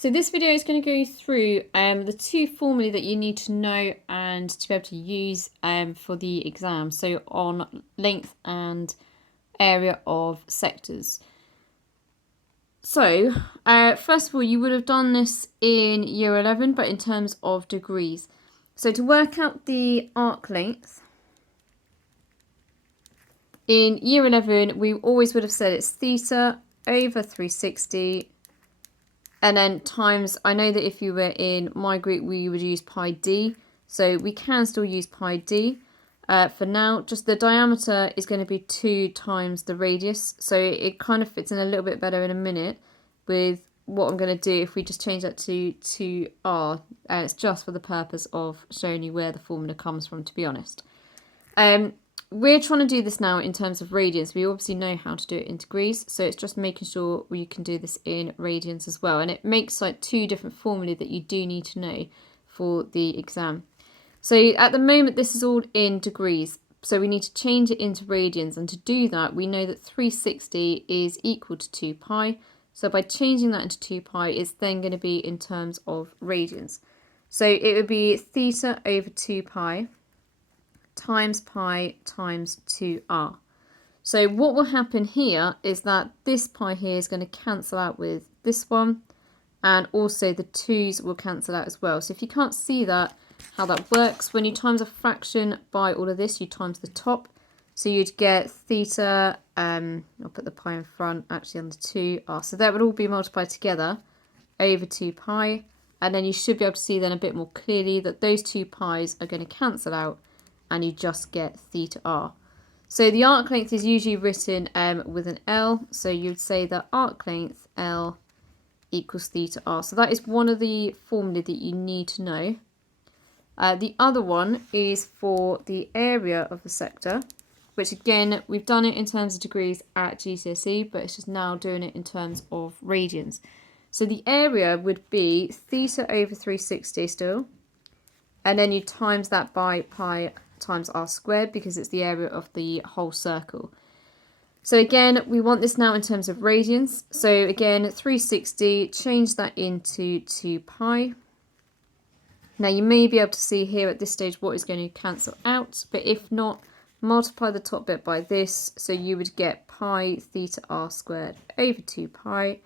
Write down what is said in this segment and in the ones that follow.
So this video is going to go through the two formulae that you need to know and to be able to use for the exam. So on length and area of sectors. So first of all, you would have done this in year 11, but in terms of degrees. So to work out the arc length, in year 11, we always would have said it's theta over 360. And then times, I know that if you were in my group, we would use pi d. So we can still use pi d. For now, just the diameter is going to be 2 times the radius. So it kind of fits in a little bit better in a minute with what I'm going to do if we just change that to 2r. And it's just for the purpose of showing you where the formula comes from, to be honest. We're trying to do this now in terms of radians. We obviously know how to do it in degrees, so it's just making sure we can do this in radians as well. And it makes like two different formulae that you do need to know for the exam. So at the moment, this is all in degrees, so we need to change it into radians. And to do that, we know that 360 is equal to 2 pi. So by changing that into 2 pi, it's then going to be in terms of radians. So it would be theta over 2 pi times pi times 2r. So what will happen here is that this pi here is going to cancel out with this one, and also the 2's will cancel out as well. So if you can't see that, how that works, when you times a fraction by all of this, you times the top. So you'd get theta, I'll put the pi in front, actually on the 2r. So that would all be multiplied together over 2 pi. And then you should be able to see then a bit more clearly that those 2 pi's are going to cancel out, and you just get theta r. So the arc length is usually written with an L. So you'd say that arc length L equals theta r. So that is one of the formulae that you need to know. The other one is for the area of the sector, which again, we've done it in terms of degrees at GCSE, but it's just now doing it in terms of radians. So the area would be theta over 360 still, and then you times that by pi times r squared because it's the area of the whole circle. So again, we want this now in terms of radians. So again, 360, change that into 2 pi. Now you may be able to see here at this stage what is going to cancel out, but if not, multiply the top bit by this. So you would get pi theta r squared over 2 pi.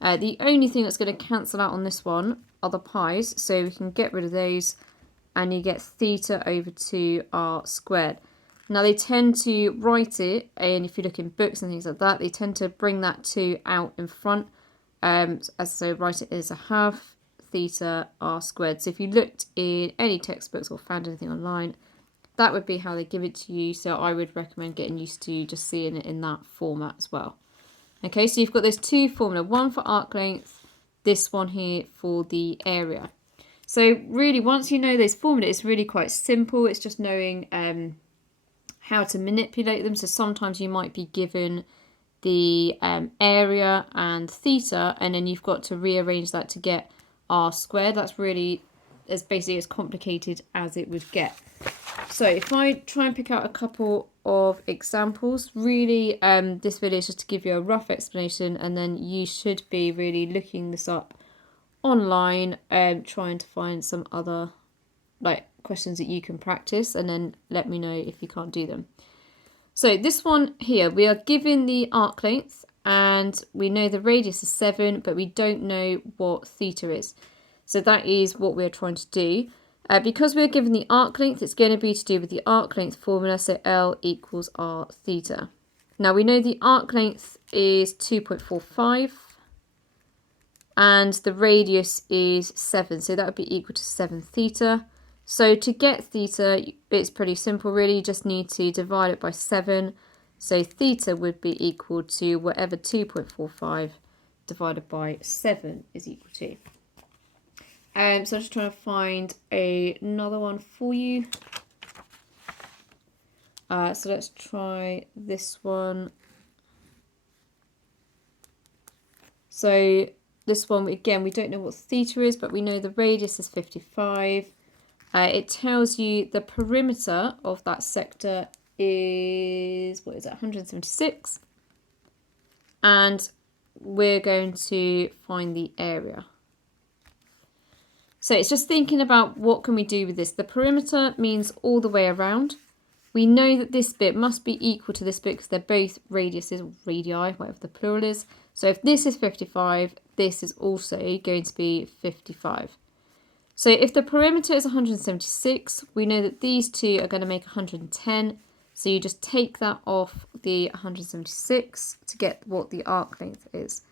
The only thing that's going to cancel out on this one are the pi's, so we can get rid of those, and you get theta over 2r squared. Now they tend to write it, and if you look in books and things like that, they tend to bring that 2 out in front. So write it as a half theta r squared. So if you looked in any textbooks or found anything online, that would be how they give it to you. So I would recommend getting used to just seeing it in that format as well. Okay, so you've got those two formula, one for arc length, this one here for the area. So really, once you know those formula, it's really quite simple. It's just knowing how to manipulate them. So sometimes you might be given the area and theta, and then you've got to rearrange that to get r squared. That's really basically as complicated as it would get. So if I try and pick out a couple of examples, really this video is just to give you a rough explanation, and then you should be really looking this up online, trying to find some other questions that you can practice, and then let me know if you can't do them. So this one here, we are given the arc length and we know the radius is 7, but we don't know what theta is. So that is what we're trying to do. Because we're given the arc length, it's going to be to do with the arc length formula, so L equals r theta. Now we know the arc length is 2.45. and the radius is 7, so that would be equal to 7 theta. So to get theta, it's pretty simple really, you just need to divide it by 7. So theta would be equal to whatever 2.45 divided by 7 is equal to. So I'm just trying to find another one for you. So let's try this one. So this one, again, we don't know what theta is, but we know the radius is 55. It tells you the perimeter of that sector is, 176. And we're going to find the area. So it's just thinking about what can we do with this. The perimeter means all the way around. We know that this bit must be equal to this bit because they're both radiuses, or radii, whatever the plural is. So if this is 55, this is also going to be 55. So if the perimeter is 176, we know that these two are going to make 110. So you just take that off the 176 to get what the arc length is.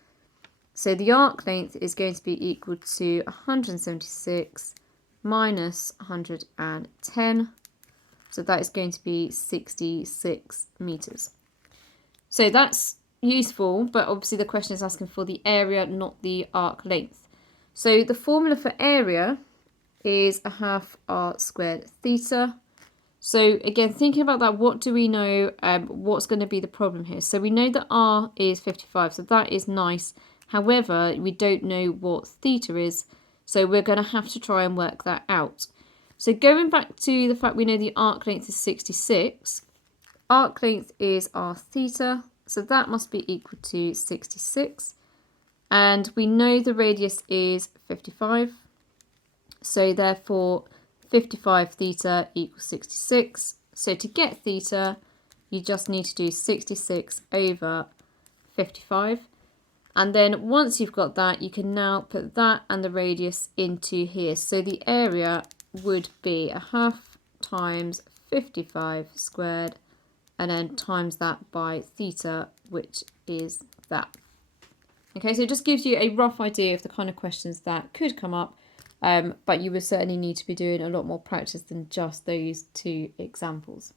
So the arc length is going to be equal to 176 minus 110. So that is going to be 66 meters. So that's useful, but obviously the question is asking for the area, not the arc length. So the formula for area is a half r squared theta. So again, thinking about that, what do we know? What's going to be the problem here? So we know that r is 55, so that is nice. However, we don't know what theta is, so we're going to have to try and work that out. So going back to the fact we know the arc length is 66, arc length is r theta, so that must be equal to 66. And we know the radius is 55, so therefore 55 theta equals 66. So to get theta, you just need to do 66 over 55. And then once you've got that, you can now put that and the radius into here. So the area would be a half times 55 squared and then times that by theta, which is that. Okay, so it just gives you a rough idea of the kind of questions that could come up, but you would certainly need to be doing a lot more practice than just those two examples.